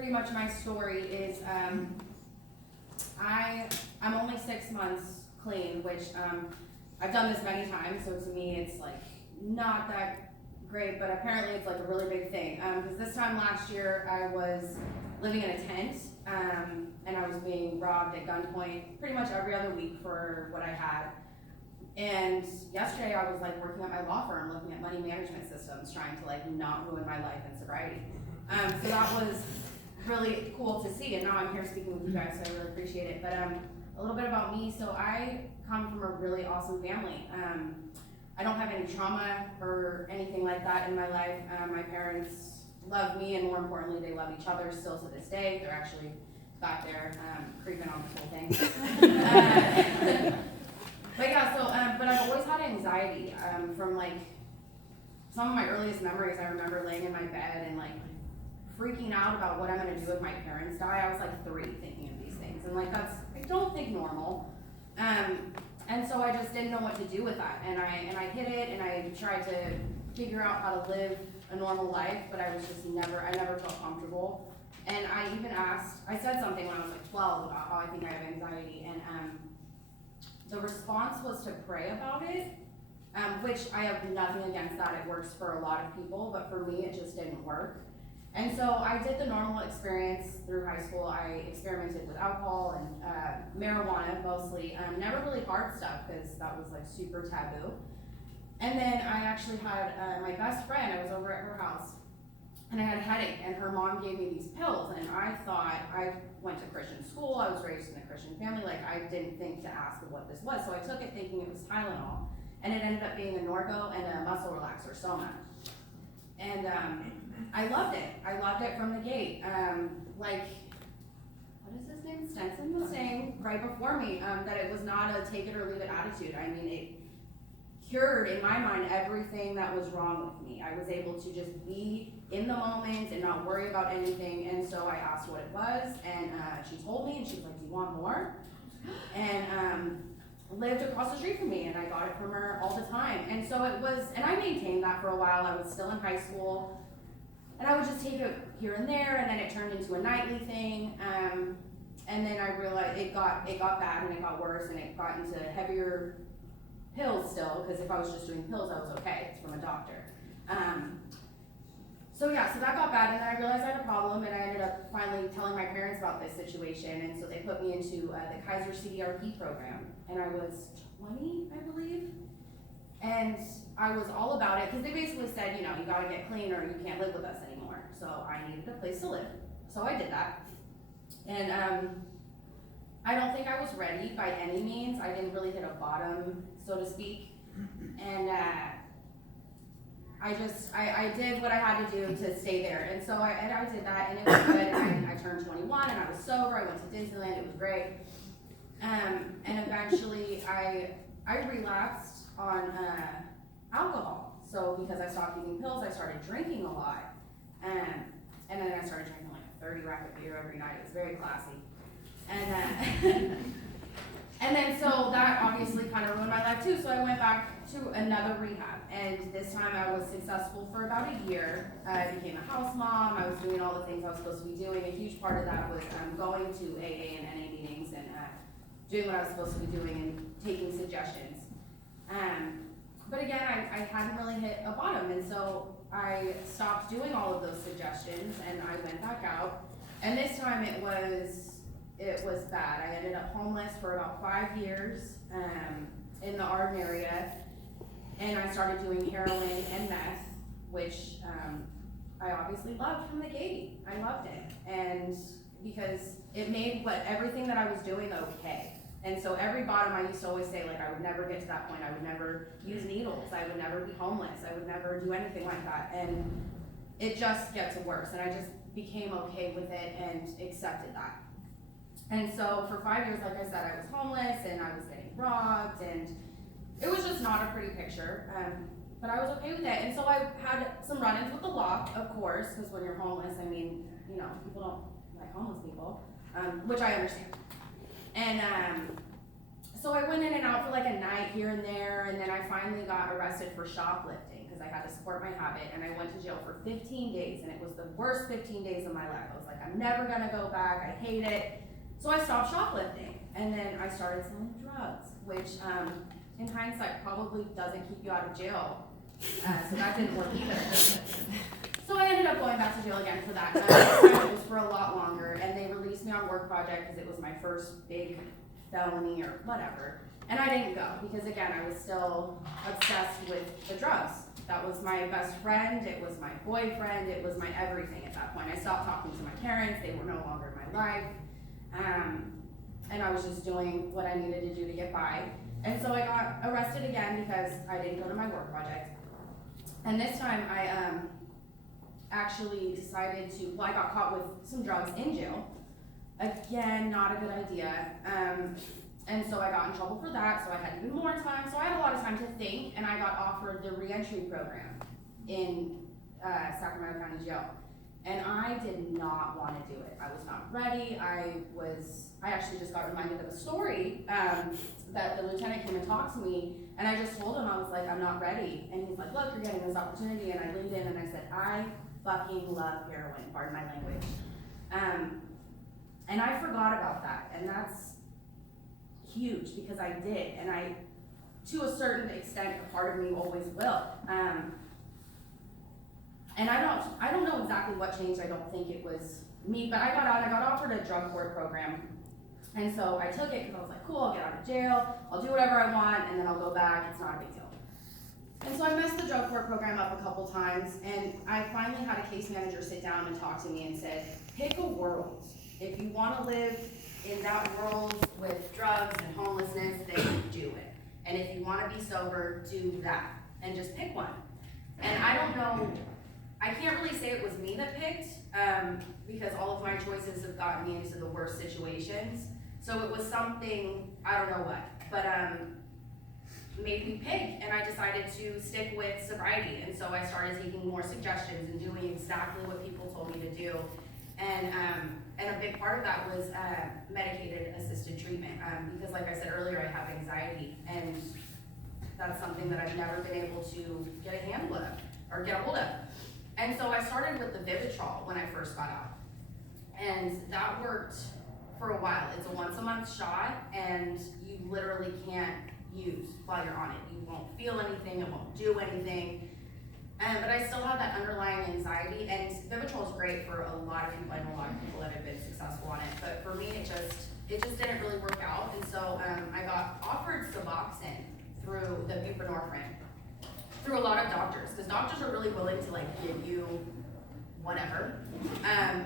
pretty much my story is I'm only 6 months clean, which I've done this many times, so to me it's like not that great, but apparently it's like a really big thing. Because this time last year I was living in a tent, and I was being robbed at gunpoint pretty much every other week for what I had. And yesterday I was like working at my law firm, looking at money management systems, trying to like not ruin my life in sobriety. So that was really cool to see, and now I'm here speaking with you guys, so I really appreciate it. But a little bit about me. So I come from a really awesome family. I don't have any trauma or anything like that in my life. My parents love me, and more importantly, they love each other still to this day. They're actually back there creeping on this whole thing. But yeah, so, but I've always had anxiety from like, some of my earliest memories. I remember laying in my bed and like freaking out about what I'm gonna do if my parents die. I was like 3 thinking of these things, and like that's, I don't think normal. And so I just didn't know what to do with that, and I hid it, and I tried to figure out how to live a normal life, but I was just I never felt comfortable. And I even I said something when I was like 12 about how I think I have anxiety, and the response was to pray about it, which I have nothing against that. It works for a lot of people, but for me it just didn't work. And so I did the normal experience through high school. I experimented with alcohol and marijuana mostly, never really hard stuff because that was like super taboo. And then I actually had my best friend, I was over at her house, and I had a headache, and her mom gave me these pills, and I thought, I went to Christian school, I was raised in a Christian family, like I didn't think to ask what this was, so I took it thinking it was Tylenol, and it ended up being a Norco and a muscle relaxer, Soma. And I loved it from the gate. Like, what is his name? Stenson was saying right before me that it was not a take it or leave it attitude. I mean, it cured in my mind everything that was wrong with me. I was able to just be in the moment and not worry about anything. And so I asked what it was, and she told me, and she was like, "Do you want more?" And lived across the street from me, and I got it from her all the time. And so it was, and I maintained that for a while. I was still in high school, and I would just take it here and there, and then it turned into a nightly thing. And then I realized it got bad, and it got worse, and it got into heavier pills still, because if I was just doing pills, I was okay. It's from a doctor. So yeah, so that got bad, and then I realized I had a problem, and I ended up finally telling my parents about this situation, and so they put me into the Kaiser CDRP program, and I was 20, I believe, and I was all about it, because they basically said, you know, you gotta get clean or you can't live with us anymore, so I needed a place to live, so I did that, and I don't think I was ready by any means. I didn't really hit a bottom, so to speak, and I did what I had to do to stay there, and so I did that, and it was good, and I turned 21, and I was sober, I went to Disneyland, it was great, and eventually I relapsed on alcohol, so because I stopped using pills, I started drinking a lot, and then I started drinking like a 30 rack of beer every night. It was very classy, and then so that obviously kind of ruined my life too, so I went back to another rehab, and this time I was successful for about a year. I became a house mom, I was doing all the things I was supposed to be doing. A huge part of that was going to AA and NA meetings and doing what I was supposed to be doing and taking suggestions. But again, I hadn't really hit a bottom, and so I stopped doing all of those suggestions, and I went back out, and this time it was bad. I ended up homeless for about 5 years in the Arden area, and I started doing heroin and meth, which I obviously loved from the gate. I loved it, and because it made everything that I was doing okay. And so every bottom, I used to always say, like, I would never get to that point. I would never use needles. I would never be homeless. I would never do anything like that. And it just gets worse, and I just became okay with it and accepted that. And so for 5 years, like I said, I was homeless, and I was getting robbed, and it was just not a pretty picture, but I was okay with it. And so I had some run-ins with the law, of course, because when you're homeless, I mean, you know, people don't like homeless people, which I understand. And so I went in and out for like a night here and there, and then I finally got arrested for shoplifting, because because I had to support my habit, and I went to jail for 15 days, and it was the worst 15 days of my life. I was like, I'm never gonna go back, I hate it. So I stopped shoplifting, and then I started selling drugs, which in hindsight probably doesn't keep you out of jail. So that didn't work either. So I ended up going back to jail again for that. This time it was for a lot longer, and they released me on work project because it was my first big felony or whatever. And I didn't go because, again, I was still obsessed with the drugs. That was my best friend, it was my boyfriend, it was my everything at that point. I stopped talking to my parents, they were no longer in my life. And I was just doing what I needed to do to get by. And so I got arrested again because I didn't go to my work project. And this time I actually decided to, well, I got caught with some drugs in jail. Again, not a good idea. And so I got in trouble for that, so I had even more time. So I had a lot of time to think, and I got offered the reentry program in Sacramento County Jail. And I did not want to do it. I was not ready. I actually just got reminded of a story that the lieutenant came and talked to me, and I just told him, I was like, I'm not ready. And he's like, look, you're getting this opportunity. And I leaned in and I said, I fucking love heroin, pardon my language. And I forgot about that, and that's huge because I did, and I, to a certain extent, a part of me always will. And I don't know exactly what changed. I don't think it was me, but I got out. I got offered a drug court program, and so I took it because I was like, cool, I'll get out of jail, I'll do whatever I want, and then I'll go back. It's not a big deal. And so I messed the drug court program up a couple times, and I finally had a case manager sit down and talk to me and said, pick a world. If you want to live in that world with drugs and homelessness, then do it. And if you want to be sober, do that. And just pick one. And I don't know, I can't really say it was me that picked, because all of my choices have gotten me into the worst situations. So it was something, I don't know what, but made me pick, and I decided to stick with sobriety. And so I started taking more suggestions and doing exactly what people told me to do. And a big part of that was medicated assisted treatment, because like I said earlier, I have anxiety, and that's something that I've never been able to get a handle of, or get a hold of. And so I started with the Vivitrol when I first got out, and that worked for a while. It's a once-a-month shot, and you literally can't use while you're on it. You won't feel anything, it won't do anything. But I still have that underlying anxiety, and Vivitrol is great for a lot of people. I know a lot of people that have been successful on it, but for me, it just didn't really work out. And so I got offered Suboxone through the buprenorphine, through a lot of doctors, because doctors are really willing to like give you whatever,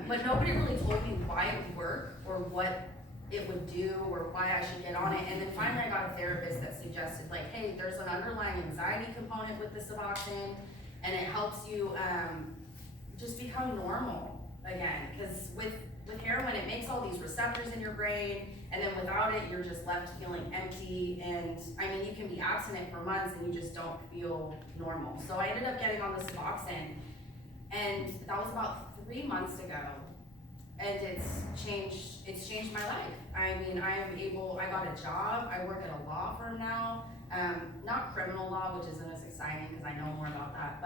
but nobody really told me why it would work or what it would do or why I should get on it. And then finally, I got a therapist that suggested like, hey, there's an underlying anxiety component with the Suboxone, and it helps you just become normal again. Because with heroin, it makes all these receptors in your brain, and then without it, you're just left feeling empty. And I mean, you can be abstinent for months and you just don't feel normal. So I ended up getting on the Suboxone, and that was about 3 months ago. And it's changed my life. I mean, I got a job, I work at a law firm now. Not criminal law, which isn't as exciting because I know more about that,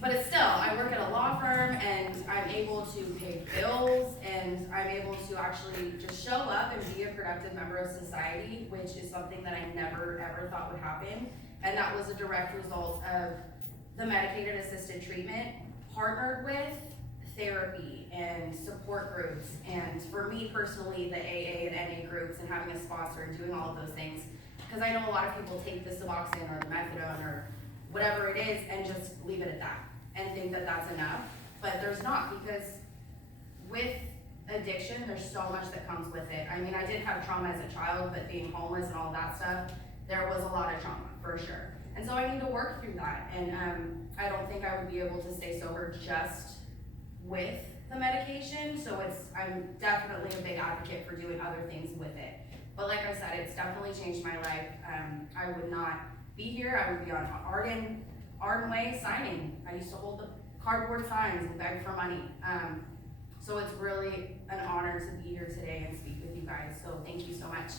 but it's still, I work at a law firm, and I'm able to pay bills, and I'm able to actually just show up and be a productive member of society, which is something that I never ever thought would happen. And that was a direct result of the medicated assisted treatment partnered with therapy and support groups, and for me personally, the AA and NA groups, and having a sponsor and doing all of those things. Because I know a lot of people take the Suboxone or the methadone or whatever it is and just leave it at that and think that that's enough, but there's not, because with addiction, there's so much that comes with it. I mean, I did have trauma as a child, but being homeless and all that stuff, there was a lot of trauma for sure. And so I need to work through that, and I don't think I would be able to stay sober just with the medication, so I'm definitely a big advocate for doing other things with it. But like I said, it's definitely changed my life. I would not be here. I would be on Arden Way signing. I used to hold the cardboard signs and beg for money. So it's really an honor to be here today and speak with you guys. So thank you so much.